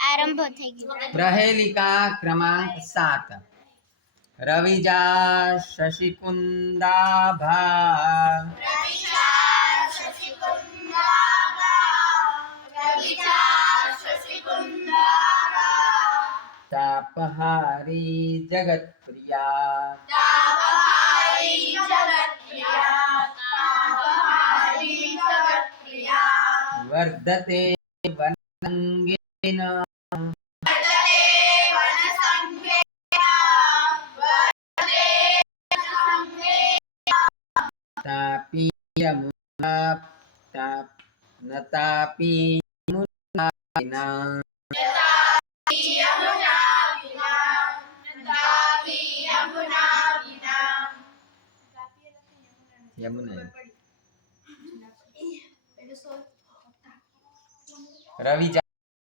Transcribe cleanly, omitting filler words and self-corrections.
आरंभ થઈ ગયો। प्रहेलिका क्रमांक 7 रविजा शशिकुंदाभा तापहारी जगत प्रिया वर्धते वनसंगेन तापी यमुना तापी यमुना यमुना रविजा